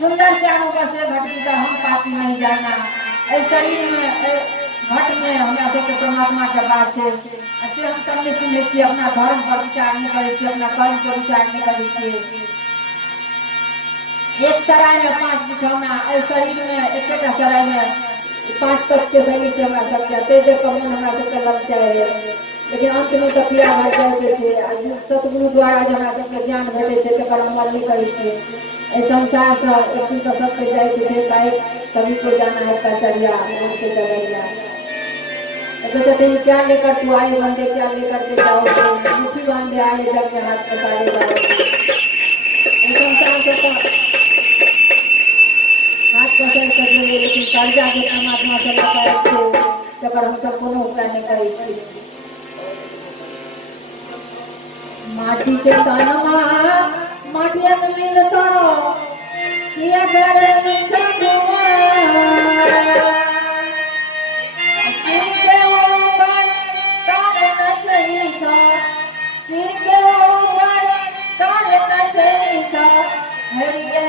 सुंदर श्याम से घट भीतर हम पापी नहीं जाना। इस शरीर में घट में हमरा सबके परमात्मा के बात है। ऐसे हम सब ने सुने छी, अपना धर्म पर विचार नहीं करे छी, अपना कर्म पर विचार नहीं करे छी। एक सराय में 5 बिठौना, इस शरीर में एक सराय में 5 तक के शरीर के हमरा सबके ते देख मन हमरा सबके लग चाहिए। लेकिन अंत में तो पीड़ा भर जाए थे। सतगुरु द्वारा जो हमरा सबके ज्ञान भेटे थे तकर अमल नहीं करे थे। इस संसार से एक दिन तो सबके जाए थे, काहे सभी को जाना है कचरिया उनके चलैया। तो कहते हैं क्या लेकर तू आए बंदे, क्या लेकर के जाओगे, मुट्ठी बांधे आए जग के हाथ पसारे जाओगे। इस संसार से तो हाथ पसार कर ले, लेकिन कर्जा के परमात्मा से लगाए थे तकर हम सब कोनो उपाय नहीं करे थे। माटी के तनमा माटिया में मिलता किया करे छुआ सिर के ऊपर कान न सही था, सिर के ऊपर कान न सही था, हरियल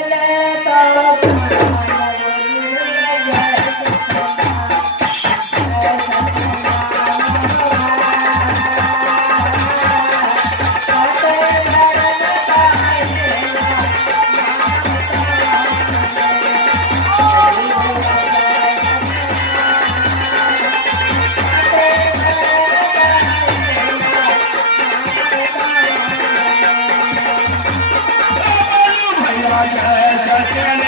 तो जय सत्य